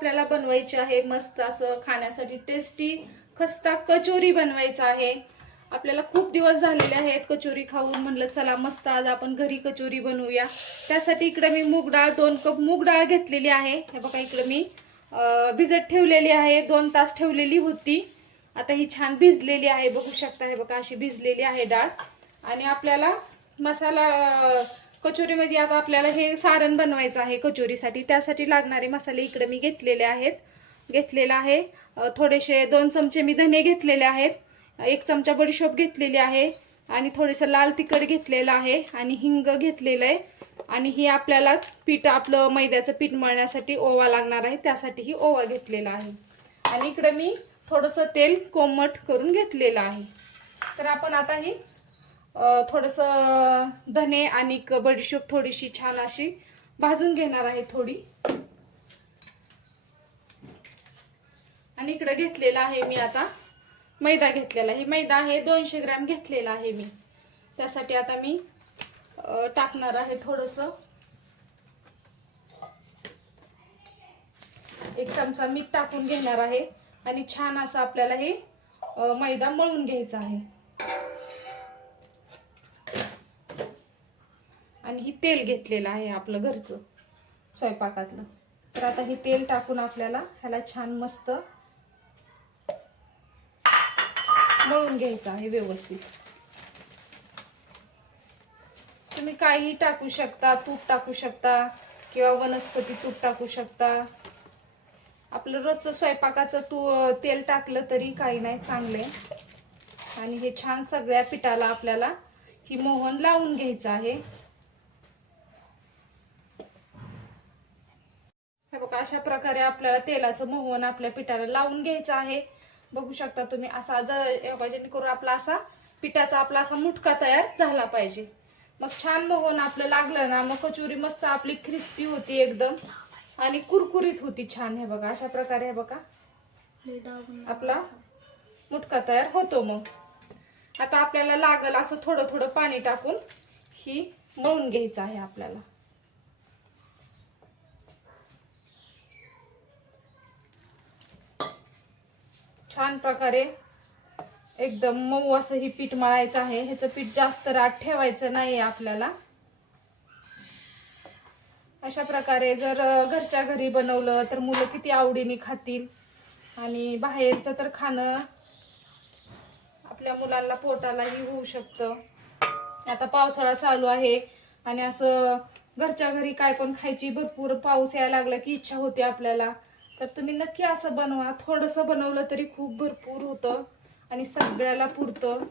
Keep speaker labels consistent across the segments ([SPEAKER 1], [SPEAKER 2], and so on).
[SPEAKER 1] आपल्याला बनवायची आहे. मस्त असं खाण्यासाठी टेस्टी खस्ता कचोरी बनवायचं आहे. आपल्याला खूप दिवस झालेले आहेत कचोरी खाऊन. म्हणलं चला मस्त आज आपण घरी कचोरी बनवूया. त्यासाठी इकडे मी मूग डाळ दोन कप मूग डाळ घेतलेली आहे. हे बघा इकडे मी भिजत ठेवलेली आहे. दोन तास ठेवलेली होती. आता ही छान भिजलेली आहे. बघू शकता हे बघा अशी भिजलेली आहे डाळ. आणि आपल्याला मसाला कचोरीमध्ये आता आपल्याला हे सारण बनवायचं आहे कचोरीसाठी. त्यासाठी लागणारे मसाले इकडे मी घेतलेले आहेत. घेतलेला आहे. थोडेसे दोन चमचे मी धने घेतलेले आहेत. एक चमचा बडीशोप घेतलेली आहे. आणि थोडंसं लाल तिखट घेतलेलं आहे. आणि हिंग घेतलेलं आहे. आणि ही आपल्याला पीठ आपलं मैद्याचं पीठ मळण्यासाठी ओवा लागणार आहे. त्यासाठी ही ओवा घेतलेला आहे. आणि इकडे मी थोडंसं तेल कोमट करून घेतलेलं आहे. तर आपण आता ही थोडंसं धने आणि बडीशोप थोडीशी छान अशी भाजून घेणार आहे थोडी. आणि इकडे घेतलेला आहे मी आता मैदा घेतलेला आहे. मैदा आहे दोनशे ग्रॅम घेतलेला आहे मी. त्यासाठी आता मी टाकणार आहे थोडंसं. एक चमचा मीठ टाकून घेणार आहे. आणि छान असं आपल्याला हे मैदा मळून घ्यायचा आहे. ही तेल घेतलेलं आहे आपलं घरचं स्वयंपाकातलं. तर आता हे तेल टाकून आपल्याला ह्याला छान मस्त मळून घ्यायचं आहे व्यवस्थित. तुम्ही काही टाकू शकता तूप टाकू शकता किंवा वनस्पती तूप टाकू शकता. आपलं रोजचं स्वयंपाकाचं तू तेल टाकलं तरी काही नाही चांगले आणि हे छान सगळ्या पिठाला आपल्याला ही मोहन लावून घ्यायचं आहे हे बघा अशा प्रकारे आपल्याला तेलाचं मोहन आपल्या पिठाला लावून घ्यायचं आहे. बघू शकता तुम्ही असा जेणेकरून आपला असा पिठाचा आपला असा मुटका तयार झाला पाहिजे. मग छान मोहन आपलं लागलं ना मग कचोरी मस्त आपली क्रिस्पी होती एकदम. आणि कुरकुरीत होती छान हे बघा अशा प्रकारे हे बघा. आपला मुटका तयार होतो मग. आता आपल्याला लागल असं थोडं थोडं पाणी टाकून ही मळून घ्यायचं आहे आपल्याला. छान प्रकारे एकदम मऊ असं ही पीठ मळायचं आहे. ह्याचं पीठ जास्त रात ठेवायचं नाही आपल्याला. अशा प्रकारे जर घरच्या घरी बनवलं तर मुलं किती आवडीने खातील. आणि बाहेरचं तर खाणं आपल्या मुलांना पोटालाही होऊ शकतं. आता पावसाळा चालू आहे आणि असं घरच्या घरी काय पण खायची भरपूर पाऊस यायला लागला की इच्छा होते आपल्याला. तर तुम्ही नक्की असं बनवा. थोडंसं बनवलं तरी खूप भरपूर होतं. आणि सगळ्याला पुरतं.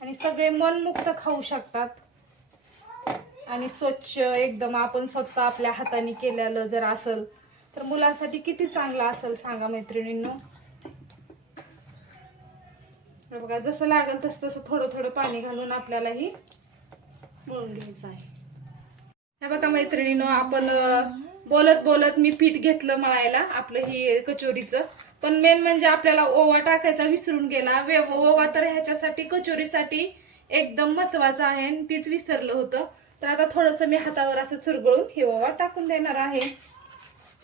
[SPEAKER 1] आणि सगळे मनमुक्त खाऊ शकतात. आणि स्वच्छ एकदम आपण स्वतः आपल्या हाताने केलेलं जर असेल तर मुलांसाठी किती चांगलं असेल सांगा मैत्रिणींनो. बघा जसं लागेल तसं तसं थोडं थोडं पाणी घालून आपल्यालाही मळून घ्यायचं आहे. हे बघा मैत्रिणीनो आपण बोलत बोलत मी पीठ घेतलं मळायला आपलं ही कचोरीचं. पण मेन म्हणजे आपल्याला ओवा टाकायचा विसरून गेला. वे ओवा तर ह्याच्यासाठी कचोरीसाठी एकदम महत्त्वाचा आहे आणि तीच विसरलं होतं. तर आता थोडंसं मी हातावर असं चुरगळून हे ओवा टाकून देणार आहे.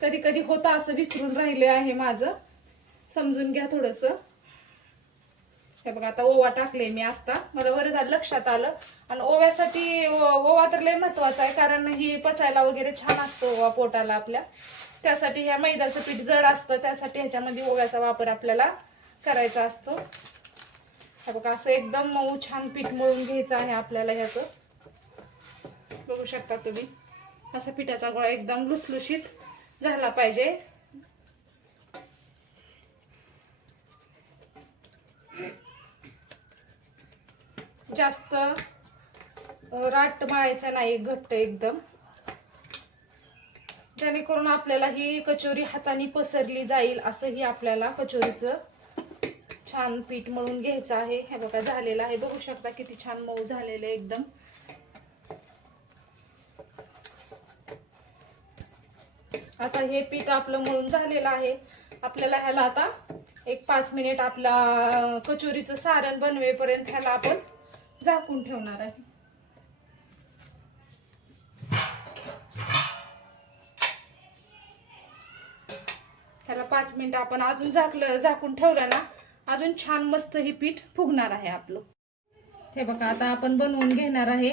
[SPEAKER 1] कधी कधी होतं असं विसरून राहिले आहे माझं. समजून घ्या थोडंसं. हे बघा आता ओवा टाकले मी आता मला बरं झालं लक्षात आलं. आणि ओव्यासाठी ओ- ओवा तर लय महत्त्वाचा आहे कारण ही पचायला वगैरे छान असतो ओवा पोटाला आपल्या. त्यासाठी ह्या मैद्याचं पीठ जड असतं त्यासाठी ह्याच्यामध्ये ओव्याचा वापर आपल्याला करायचा असतो. हे बघा असं एकदम मऊ छान पीठ मळून घ्यायचं आहे आपल्याला ह्याचं. बघू शकता तुम्ही. असा पिठाचा गोळा एकदम लुसलुशीत झाला पाहिजे. जास्त राट मळायचा नाही घट्ट एकदम. जेणेकरून आपल्याला ही कचोरी हाताने पसरली जाईल असंही आपल्याला कचोरीचं छान पीठ मळून घ्यायचं आहे. हे बघा झालेलं आहे. बघू शकता किती छान मऊ झालेलं आहे एकदम. आता हे पीठ आपलं मळून झालेलं आहे. आपल्याला ह्याला आता एक पाच मिनिट आपला कचोरीचं सारण बनवेपर्यंत ह्याला आपण झाकून ठेवणार आहे. त्याला पाच मिनिटं आपण अजून झाकलं झाकून ठेवलं ना अजून छान मस्त हे पीठ फुगणार आहे आपलं. हे बघा आता आपण बनवून घेणार आहे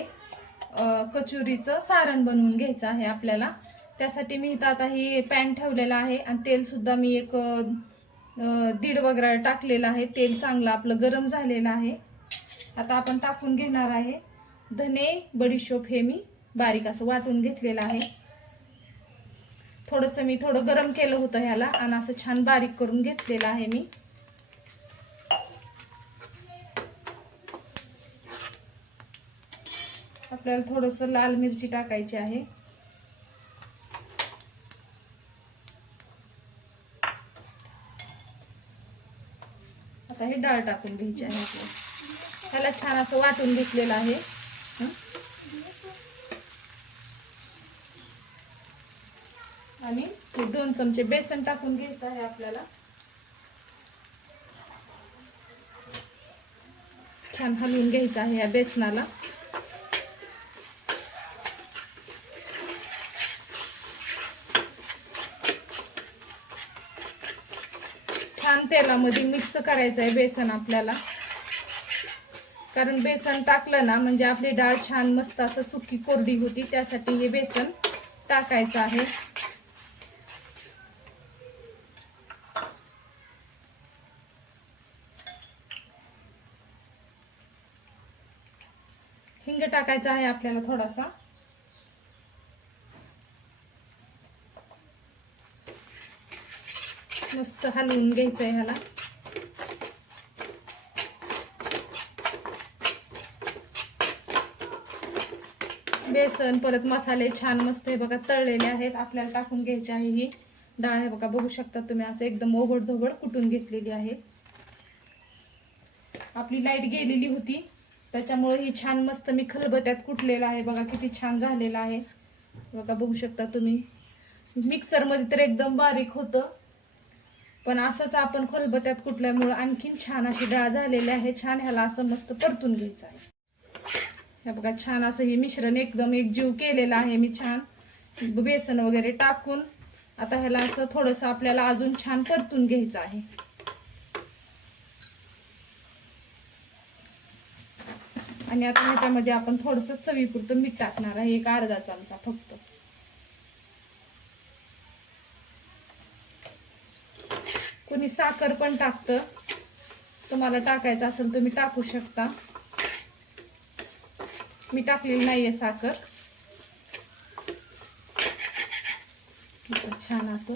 [SPEAKER 1] कचोरीचं सारण बनवून घ्यायचं आहे आपल्याला. त्यासाठी मी इथं आता हे पॅन ठेवलेला आहे आणि तेलसुद्धा मी एक दीड वगैरे टाकलेलं आहे. तेल चांगलं आपलं गरम झालेलं आहे. आता आपण टाकून घेणार आहे धने बडीशोप हे मी बारीक असं वाटून घेतलेलं आहे. थोडंसं मी थोडं गरम केलं होतं ह्याला आणि असं छान बारीक करून घेतलेलं आहे मी. आपल्याला थोडंसं लाल मिरची टाकायची आहे. आता हे डाळ टाकून घ्यायची आहे त्याला छान असं वाटून घेतलेलं आहे. आणि हे दोन चमचे बेसन टाकून घ्यायचं आहे आपल्याला. छान हलवून घ्यायचं आहे या बेसनाला. छान तेलामध्ये मिक्स करायचं आहे बेसन आपल्याला. कारण बेसन टाकलं ना म्हणजे आपली डाळ छान मस्त असं सुकी कोरडी होती त्यासाठी हे बेसन टाकायचं आहे. हिंग टाकायचा आहे आपल्याला थोडासा. मस्त हलवून घ्यायचं आहे ह्याला. बेसन परत मसाले छान मस्त हे बघा तळलेले आहेत. आपल्याला टाकून घ्यायची आहे ही डाळ. हे बघा बघू शकता तुम्ही असं एकदम ओबड धोबड कुटून घेतलेली आहे. आपली लाइट गेलेली होती. त्याच्यामुळे ही छान मस्त मी खलबत्यात कुटलेलं आहे. बघा किती छान झालेला आहे. बघा बघू शकता तुम्ही. मिक्सरमध्ये तर एकदम बारीक होतं. पण असंच आपण खलबत्यात कुटल्यामुळं आणखीन छान अशी डाळ झालेली आहे. छान ह्याला असं मस्त परतून घ्यायचं आहे. हे बघा छान असं हे मिश्रण एकदम एकजीव केलेलं आहे मी छान. बेसन वगैरे टाकून आता ह्याला असं थोडंसं आपल्याला अजून छान परतून घ्यायचं आहे. आणि आता ह्याच्यामध्ये आपण थोडंसं चवीपुरतं मीठ टाकणार आहे एक अर्धा चमचा फक्त. कोणी साखर पण टाकतं. तुम्हाला टाकायचं असेल तुम्ही टाकू शकता. मी टाकलेली नाही आहे साखर छान असं.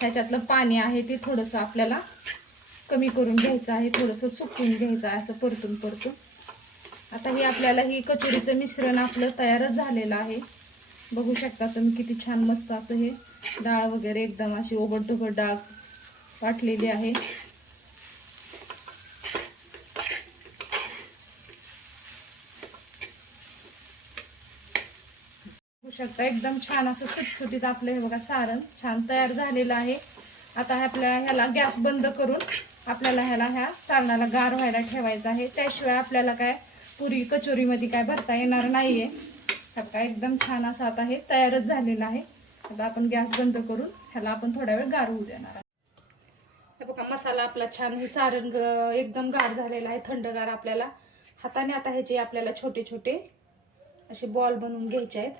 [SPEAKER 1] ह्याच्यातलं पाणी आहे ते थोडंसं आपल्याला कमी करून घ्यायचं आहे थोडंसं सुकवून घ्यायचं आहे असं परतून परतून. आता हे आपल्याला ही कचोरीचं मिश्रण आपलं तयारच झालेलं आहे. बघू शकता तुम्ही किती छान मस्त असं हे डाळ वगैरे एकदम अशी ओबड डाळ वाटलेली आहे. शकता एकदम छान असं सुटसुटीत आपलं हे बघा सारण छान तयार झालेलं आहे. आता हे आपल्या ह्याला गॅस बंद करून आपल्याला ह्याला ह्या सारणाला गार व्हायला ठेवायचं आहे. त्याशिवाय आपल्याला काय पुरी कचोरीमध्ये काय भरता येणार नाही आहे काय एकदम छान असं आता हे तयारच झालेलं आहे. आता आपण गॅस बंद करून ह्याला आपण थोड्या वेळ गार होऊ देणार आहे. हे बघा मसाला आपला छान हे सारण एकदम गार झालेला आहे थंडगार आपल्याला. हाताने आता ह्याचे आपल्याला छोटे छोटे असे बॉल बनवून घ्यायचे आहेत.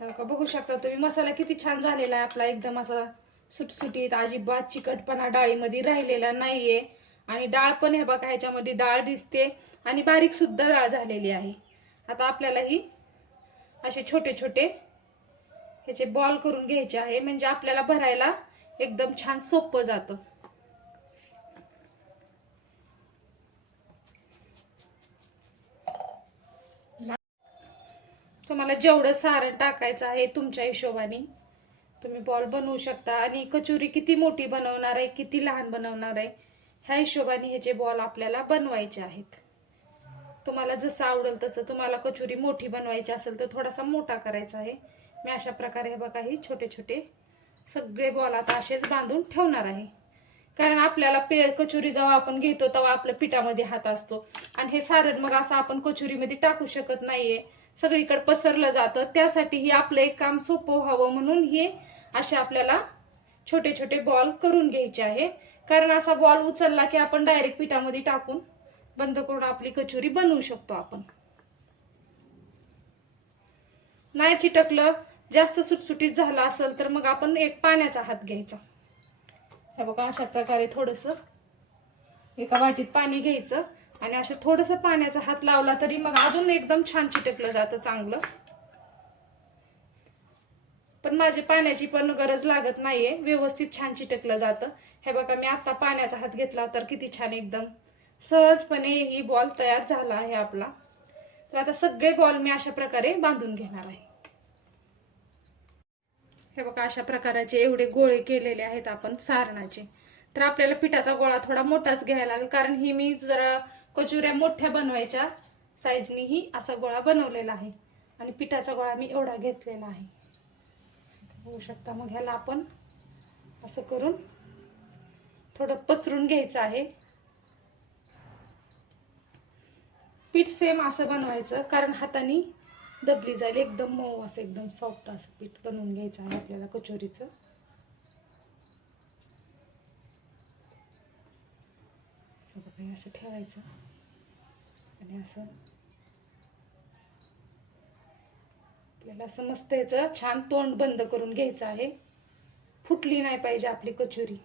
[SPEAKER 1] हे बघा, बघू शकता तुम्ही मसाला किती छान झालेला आहे आपला. एकदम असा सुटसुटीत अजिबात चिकटपणा डाळीमध्ये राहिलेला नाहीये. आणि डाळ पण हे बघा ह्याच्यामध्ये डाळ दिसते. आणि बारीक सुद्धा डाळ झालेली आहे. आता आपल्याला ही असे छोटे छोटे ह्याचे बॉल करून घ्यायचे आहे. म्हणजे आपल्याला भरायला एकदम छान सोपं जातं. तुम्हाला जेवढं सारण टाकायचं आहे तुमच्या हिशोबाने तुम्ही बॉल बनवू शकता. आणि कचोरी किती मोठी बनवणार आहे किती लहान बनवणार आहे ह्या हिशोबाने ह्याचे बॉल आपल्याला बनवायचे आहेत. तुम्हाला जसं आवडेल तसं तुम्हाला कचोरी मोठी बनवायची असेल तर थोडासा मोठा करायचा आहे. मी अशा प्रकारे हे बघा हे छोटे छोटे सगळे बॉल आता असेच बांधून ठेवणार आहे. कारण आपल्याला पे कचोरी जेव्हा आपण घेतो तेव्हा आपल्या पिठामध्ये हात असतो. आणि हे सारण मग असं आपण कचोरीमध्ये टाकू शकत नाहीये. सगळीकडे पसरलं जातं. त्यासाठी ही आपलं एक काम सोपं व्हावं म्हणून हे असे आपल्याला छोटे छोटे बॉल करून घ्यायचे आहे. कारण असा बॉल उचलला की आपण डायरेक्ट पिठामध्ये टाकून बंद करून आपली कचोरी बनवू शकतो आपण. नाही चिटकलं जास्त सुटसुटीत झालं असेल तर मग आपण एक पाण्याचा हात घ्यायचा. हे बघा अशा प्रकारे थोडंसं एका वाटीत पाणी घ्यायचं. आणि असं थोडंसं पाण्याचा हात लावला तरी मग अजून एकदम छान चिटकलं जातं चांगलं. पण माझी पाण्याची पण गरज लागत नाहीये. व्यवस्थित छान चिटकलं जातं. हे बघा मी आता पाण्याचा हात घेतला तर किती छान एकदम सहजपणे ही बॉल तयार झाला आहे आपला. तर आता सगळे बॉल मी अशा प्रकारे बांधून घेणार आहे. हे बघा अशा प्रकारचे एवढे गोळे केलेले आहेत आपण सारणाचे. तर आपल्याला पिठाचा गोळा थोडा मोठाच घ्यायला लागेल कारण ही मी जरा कचुऱ्या मोठ्या बनवायच्या साईजनीही असा गोळा बनवलेला आहे. आणि पिठाचा गोळा मी एवढा घेतलेला आहे. होऊ शकता मग ह्याला आपण असं करून थोडं पसरून घ्यायचं आहे. पीठ सेम असं बनवायचं कारण हाताने दबली जाईल. एकदम मऊ असं एकदम सॉफ्ट असं पीठ बनवून घ्यायचं आहे आपल्याला कचोरीचं. आणि असं ठेवायचं. आणि असं. आपल्याला असं याचं छान तोंड बंद करून घ्यायचं आहे. फुटली नाही पाहिजे आपली कचोरी.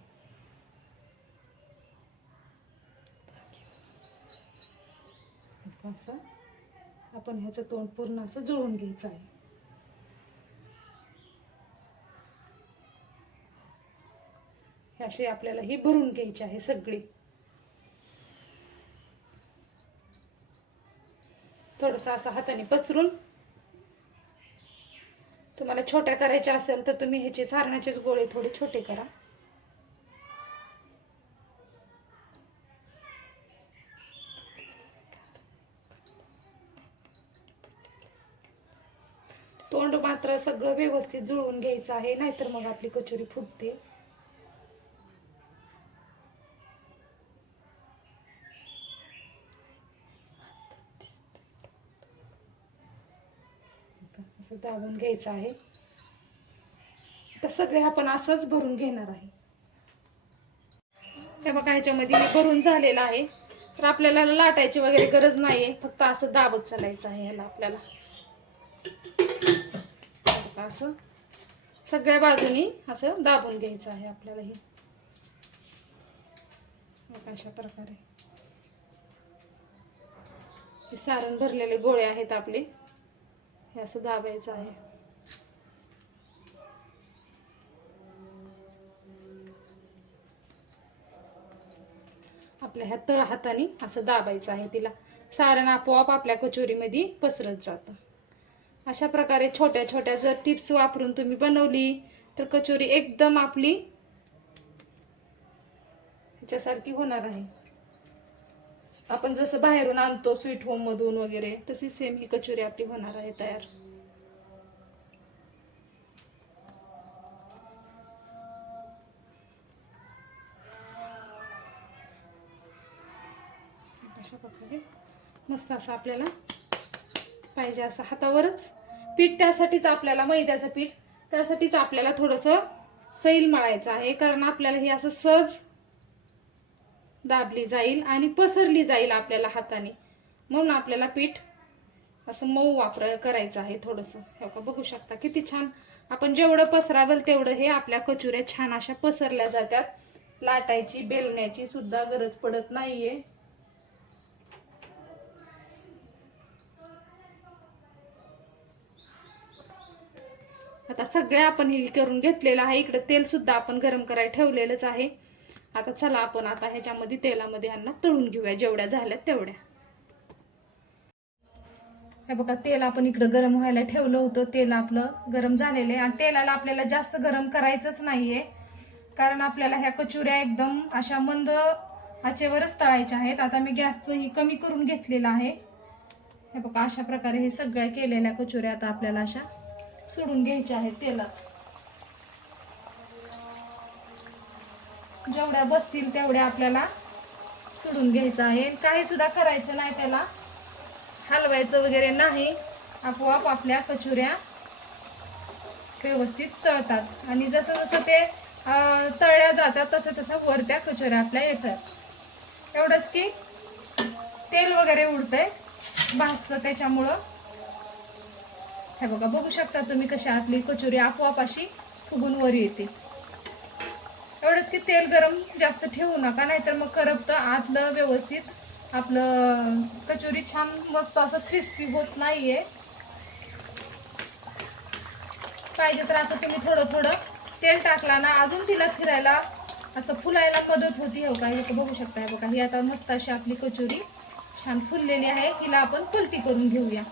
[SPEAKER 1] असं. आपण ह्याचं तोंड पूर्ण असं जुळून घ्यायचं आहे. हे असे आपल्याला ही भरून घ्यायची आहे सगळी. थोडस असं हाताने पसरून. तुम्हाला छोट्या करायच्या असेल तर तुम्ही ह्याचे सारणाचेच गोळे थोडे छोटे करा. तोंड मात्र सगळं व्यवस्थित जुळवून घ्यायचं आहे नाहीतर मग आपली कचोरी फुटते. असं दाबून घ्यायचं आहे. तर सगळे आपण असंच भरून घेणार आहे. हे बघा ह्याच्यामध्ये मी भरून झालेलं आहे. तर आपल्याला लाटायची वगैरे गरज नाही आहे फक्त असं दाबत चालायचं आहे ह्याला आपल्याला. असं सगळ्या बाजूनी असं दाबून घ्यायचं आहे आपल्याला हे. अशा प्रकारे. हे सारण भरलेले गोळे आहेत आपले. हे असं दाबायचं आहे. आपल्या ह्या तळ हाताने असं दाबायचं आहे तिला. सारण आपोआप आपल्या कचोरीमध्ये पसरत जातं. अशा प्रकारे छोट्या छोट्या जर टिप्स वापरून तुम्ही बनवली तर कचोरी एकदम आपली ह्याच्यासारखी होणार आहे. आपण जसं बाहेरून आणतो स्वीट होम मधून वगैरे तशी सेम ही कचोरी आपली होणार आहे तयार. अशा प्रकारे मस्त असं आपल्याला पाहिजे असं हातावरच. पीठ त्यासाठीच आपल्याला मैद्याचं पीठ त्यासाठीच आपल्याला थोडंसं सैल मळायचं आहे कारण आपल्याला हे असं सहज दाबली जाईल आणि पसरली जाईल आपल्याला हाताने. म्हणून आपल्याला पीठ असं मऊ वापर करायचं आहे थोडंसं. हे बघा, बघू शकता किती छान. आपण जेवढं पसरावेल तेवढं हे आपल्या कचुऱ्या छान अशा पसरल्या जातात. लाटायची बेलण्याची सुद्धा गरज पडत नाहीये. आता सगळे आपण हे करून घेतलेलं आहे. इकडे तेल सुद्धा आपण गरम करायला ठेवलेलंच आहे. आता चला आपण आता ह्याच्यामध्ये तेलामध्ये यांना तळून घेऊया जेवढ्या झाल्या तेवढ्या. हे बघा तेल आपण इकडं गरम व्हायला ठेवलं होतं. तेल आपलं गरम झालेलं आहे. आणि तेलाला आपल्याला जास्त गरम करायचंच नाहीये. कारण आपल्याला ह्या कचुऱ्या एकदम अशा मंद आचेवरच तळायच्या आहेत. आता मी गॅसचं ही कमी करून घेतलेलं आहे. हे बघा अशा प्रकारे हे सगळ्या केलेल्या कचोऱ्या आता आपल्याला अशा सोडून घ्यायच्या आहेत तेलात. जेवढ्या बसतील तेवढ्या आपल्याला सोडून घ्यायचं आहे. काही सुद्धा करायचं नाही त्याला. हलवायचं वगैरे नाही. आपोआप आपल्या कचोऱ्या व्यवस्थित तळतात. आणि जसं जसं ते तळल्या जातात तसं तसं वर त्या कचोऱ्या आपल्या येतात. एवढंच की तेल वगैरे उडतंय भासतं त्याच्यामुळं. हे बघा बघू शकता तुम्ही कशा आपली कचोरी आपोआप अशी फुगून वर येते. एवढंच की तेल गरम जास्त ठेवू नका नाहीतर मग करपतं आतलं व्यवस्थित. आपलं कचोरी छान मस्त असं क्रिस्पी होत नाहीये. पाहिजे तर असं तुम्ही थोडं थोडं तेल टाकला ना अजून तिला फिरायला असं फुलायला मदत होती हो का? हे बघू शकता हे बघा ही आता मस्त अशी आपली कचोरी छान फुललेली आहे हिला आपण पलटी करून घेऊया.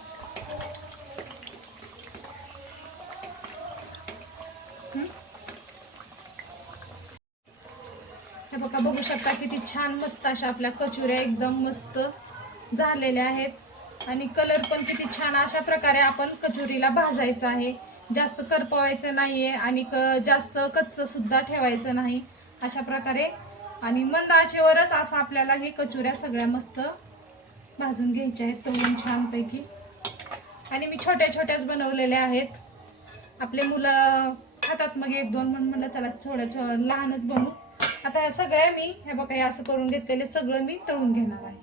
[SPEAKER 1] का बघा बघू शकता किती छान मस्त अशा आपल्या कचोऱ्या एकदम मस्त झालेल्या आहेत. आणि कलर पण किती छान अशा प्रकारे आपण कचोरीला भाजायचं आहे. जास्त करपवायचं नाहीये आणि क जास्त कच्चंसुद्धा ठेवायचं नाही. अशा प्रकारे. आणि मंद आचेवरच असं आपल्याला हे कचोऱ्या सगळ्या मस्त भाजून घ्यायच्या आहेत. तळून छानपैकी. आणि मी छोट्या छोट्याच बनवलेल्या आहेत. आपले मुलं खातात मग एक दोन म्हणून म्हणलं चला थोड्या छो लहानच बनवू. आता ह्या सगळ्या मी हे बघा हे असं करून घेतलेले सगळं मी तळून घेणार आहे.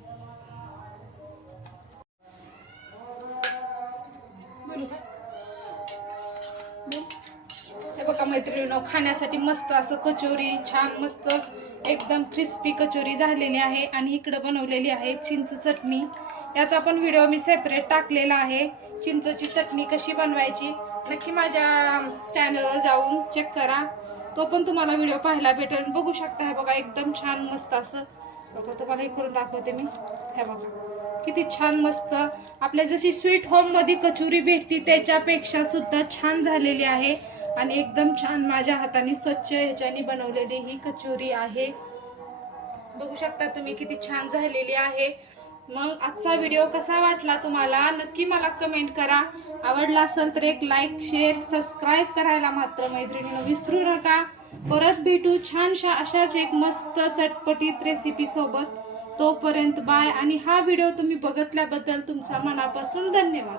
[SPEAKER 1] हे बघा मैत्रिणीनो खाण्यासाठी मस्त असं कचोरी छान मस्त एकदम क्रिस्पी कचोरी झालेली आहे आणि इकडं बनवलेली आहे चिंच चटणी. याचा पण व्हिडिओ मी सेपरेट टाकलेला आहे. चिंचची चटणी कशी बनवायची नक्की माझ्या चॅनलवर जाऊन चेक करा. तो पण तुम्हाला व्हिडिओ पाहायला भेटेल. बघू शकता हे बघा एकदम छान मस्त असं. बघा तुम्हाला हे करून दाखवते मी. हे बघा किती छान मस्त. आपल्या जशी स्वीट होममध्ये कचोरी भेटती त्याच्यापेक्षा सुद्धा छान झालेली आहे. आणि एकदम छान माझ्या हाताने स्वच्छ ह्याच्याने बनवलेली ही कचोरी आहे. बघू शकता तुम्ही किती छान झालेली आहे. मग आजचा व्हिडिओ कसा वाटला तुम्हाला? नक्की मला कमेंट करा. आवडला असेल तर एक लाईक शेअर सबस्क्राईब करायला मात्र मैत्रिणीनं विसरू नका. परत भेटू छानशा अशाच एक मस्त चटपटीत रेसिपीसोबत तोपर्यंत बाय आणि हा व्हिडिओ तुम्ही बघितल्याबद्दल तुमचा मनापासून धन्यवाद.